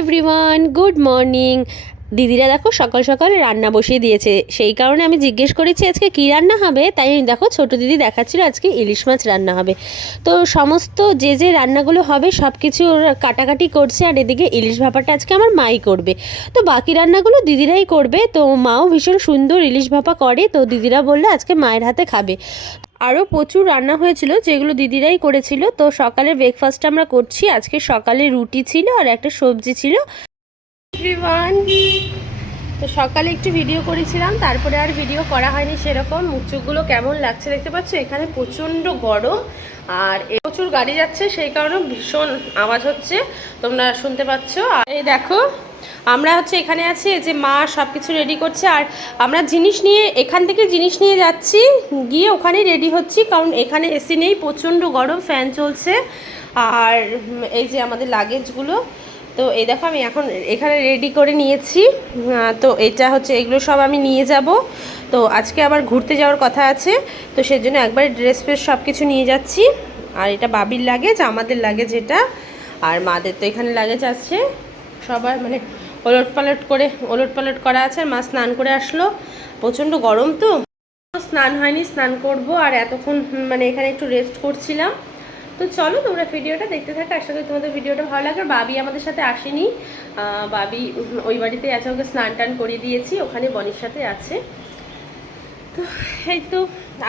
Everyone, good morning. দিদিরা দেখো সকাল সকাল রান্না বসিয়ে দিয়েছে, সেই কারণে আমি জিজ্ঞেস করেছি আজকে কী রান্না হবে। তাই দেখো ছোটো দিদি দেখাচ্ছিল আজকে ইলিশ মাছ রান্না হবে। তো সমস্ত যে রান্নাগুলো হবে সব কিছু কাটাকাটি করছে, আর এদিকে ইলিশ ভাপাটা আজকে আমার মাই করবে। তো বাকি রান্নাগুলো দিদিরাই করবে। তো মাও ভীষণ সুন্দর ইলিশ ভাপা করে, তো দিদিরা বললে আজকে মায়ের হাতে খাবে। আরও প্রচুর রান্না হয়েছিল যেগুলো দিদিরাই করেছিল। তো সকালে ব্রেকফাস্ট আমরা করছি। আজকে সকালে রুটি ছিল আর একটা সবজি ছিল। এভরিওয়ান, তো সকালে একটু ভিডিও করেছিলাম, তারপরে আর ভিডিও করা হয়নি সেরকম। মুখচুকগুলো কেমন লাগছে দেখতে পাচ্ছ, এখানে প্রচণ্ড গরম আর প্রচুর গাড়ি যাচ্ছে, সেই কারণে ভীষণ আওয়াজ হচ্ছে, তোমরা শুনতে পাচ্ছ। আর এই দেখো আমরা এখানে আছি, যে মা সব কিছু রেডি করছে, আর আমরা জিনিস নিয়ে এখান থেকে জিনিস নিয়ে যাচ্ছি, গিয়ে ওখানেই রেডি হচ্ছি, কারণ এখানে এসি নেই, প্রচণ্ড গরম, ফ্যান চলছে। আর এই যে আমাদের লাগেজগুলো, তো এই দেখো আমি এখন এখানে রেডি করে নিয়েছি। তো এটা এগুলো সব আমি নিয়ে যাব। তো আজকে আবার ঘুরতে যাওয়ার কথা আছে, তো সেজন্য একবার ড্রেস ফ্রেস সব কিছু নিয়ে যাচ্ছি। আর এটা বাবির লাগেজ, আমাদের লাগেজ এটা, আর মাদের তো এখানে লাগেজ আছে সবার, মানে ওলট পালট করা আছে। আর মা স্নান করে আসলো, প্রচণ্ড গরম তো স্নান হয়নি, স্নান করব। আর এতক্ষণ মানে এখানে একটু রেস্ট করছিলাম। তো চলো তোমরা ভিডিওটা দেখতে থাকো, আশা করি তোমাদের ভিডিওটা ভালো লাগে। আর বাবি আমাদের সাথে আসেনি, বাবি ওই বাড়িতে আছে, ওকে স্নান টান করিয়ে দিয়েছি, ওখানে বনির সাথে আছে। তো এই তো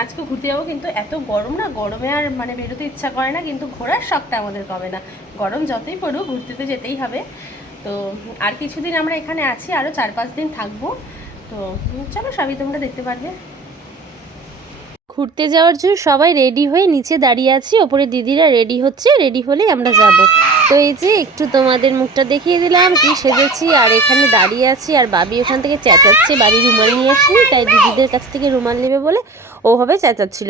আজকে ঘুরতে যাবো, কিন্তু এত গরম না, গরমে আর মানে বেরোতে ইচ্ছা করে না, কিন্তু ঘোরার শখটা আমাদের কমে না। গরম যতই পড়ুক ঘুরতে তো যেতেই হবে। তো আর কিছুদিন আমরা এখানে আছি, আরও 4-5 দিন থাকবো। তো চলো সবই তোমরা দেখতে পারবে। ঘুরতে যাওয়ার জন্য সবাই রেডি হয়ে নিচে দাঁড়িয়ে আছি, ওপরে দিদিরা রেডি হচ্ছে, রেডি হলেই আমরা যাব। তো এই যে একটু তোমাদের মুখটা দেখিয়ে দিলাম কি সেজেছি, আর এখানে দাঁড়িয়ে আছি। আর বাবি ওখান থেকে চেঁচাচ্ছে, বাবি রুমাল নিয়ে আসেনি, তাই দিদিদের কাছ থেকে রুমাল নেবে বলে ওভাবে চেঁচাচ্ছিল।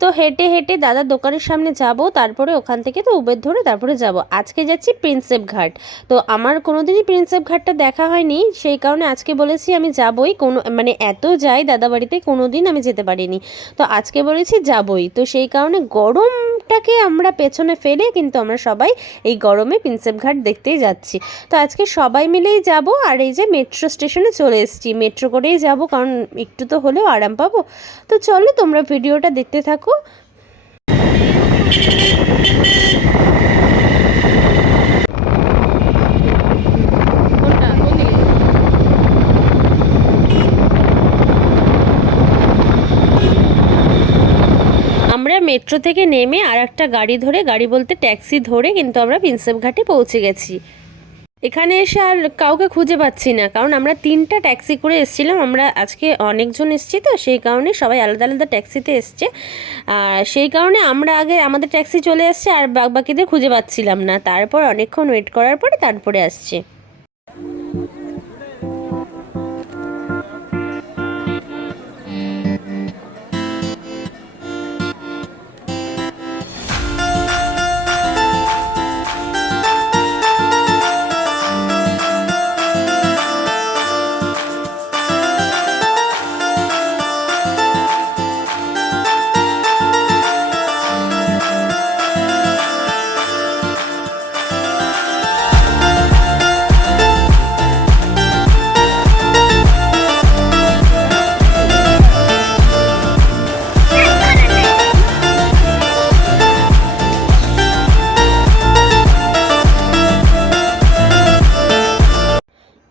তো হেঁটে হেঁটে দাদার দোকানের সামনে যাব, তারপরে ওখান থেকে তো উবের ধরে তারপরে যাব। আজকে যাচ্ছি প্রিন্সেপ ঘাট। তো আমার কোনোদিনই প্রিন্সেপ ঘাটটা দেখা হয়নি, সেই কারণে আজকে বলেছি আমি যাবই। মানে এত যাই দাদা বাড়িতে, কোনো দিন আমি যেতে পারিনি, তো আজকে বলেছি যাবই। তো সেই কারণে গরমটাকে আমরা পেছনে ফেলে কিন্তু আমরা সবাই এই গরমে প্রিন্সেপ ঘাট দেখতেই যাচ্ছি। তো আজকে সবাই মিলেই যাব। আর এই যে মেট্রো স্টেশনে চলে এসেছি, মেট্রো করেই যাব, কারণ একটু তো হলেও আরাম পাবো। তো চলো তোমরা ভিডিওটা দেখতে থাকো। আমরা মেট্রো থেকে নেমে আর একটা গাড়ি ধরে, গাড়ি বলতে ট্যাক্সি ধরে কিন্তু আমরা প্রিন্সেপ ঘাটে পৌঁছে গেছি। এখানে এসে আর কাউকে খুঁজে পাচ্ছি না, কারণ আমরা 3টা ট্যাক্সি করে এসেছিলাম। আমরা আজকে অনেকজন এসেছি, তো সেই কারণে সবাই আলাদা আলাদা ট্যাক্সিতে এসছে। আর সেই কারণে আমরা আগে আমাদের ট্যাক্সি চলে এসছে, আর বাকিদের খুঁজে পাচ্ছিলাম না। তারপর অনেকক্ষণ ওয়েট করার পরে তারপরে আসছে।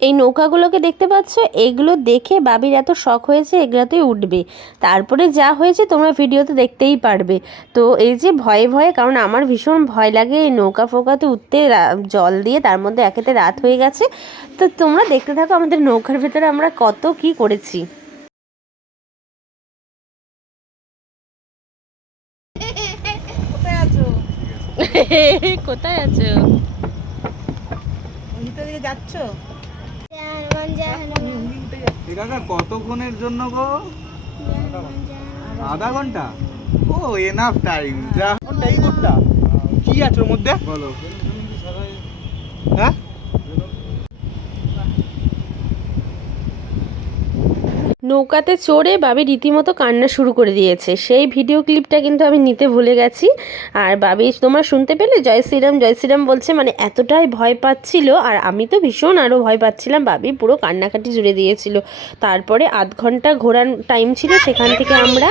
এই নৌকাগুলোকে দেখতে পাচ্ছ, এগুলো দেখে বাবির এত শখ হয়েছে, এগুলোতেই উঠবে। তারপরে যা হয়েছে তোমরা ভিডিওতে দেখতেই পারবে। তো এই যে ভয়ে ভয়ে, কারণ আমার ভীষণ ভয় লাগে এই নৌকা ফৌকাতে উঠতে, জল দিয়ে, তার মধ্যে একেতে রাত হয়ে গেছে। তো তোমরা দেখতে থাকো আমাদের নৌকার ভেতরে আমরা কত কি করেছি। কোথায় আছো? যাচ্ছ কতক্ষণের জন্য গো? আধা ঘন্টা? ও এনাফ টাইম। যা এই দুধটা কি আছে ওর মধ্যে বলো? হ্যাঁ, নৌকাতে চড়ে বাবি রীতিমতো কান্না শুরু করে দিয়েছে। সেই ভিডিও ক্লিপটা কিন্তু আমি নিতে ভুলে গেছি। আর বাবি তোমরা শুনতে পেলে জয় শ্রীরাম বলছে, মানে এতটাই ভয় পাচ্ছিল। আর আমি তো ভীষণ আরও ভয় পাচ্ছিলাম। বাবি পুরো কান্নাকাটি জুড়ে দিয়েছিল। তারপরে আধ ঘন্টা ঘোরার টাইম ছিল, সেখান থেকে আমরা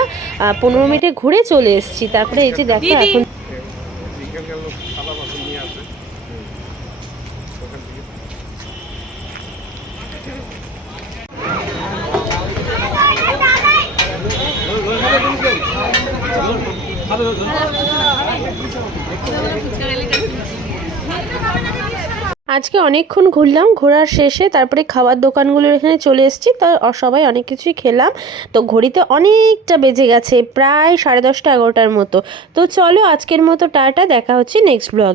15 মিনিটে ঘুরে চলে এসেছি। তারপরে এই যে দেখো এখন আজকে অনেকক্ষণ ঘুরলাম। ঘোরার শেষে তারপরে খাবার দোকানগুলোর এখানে চলে এসেছি। তো সবাই অনেক কিছুই খেলাম। তো ঘড়িতে অনেকটা বেজে গেছে, প্রায় 10:30 11টার মতো। তো চলো আজকের মতো টাটা, দেখা হচ্ছে নেক্সট ব্লগ।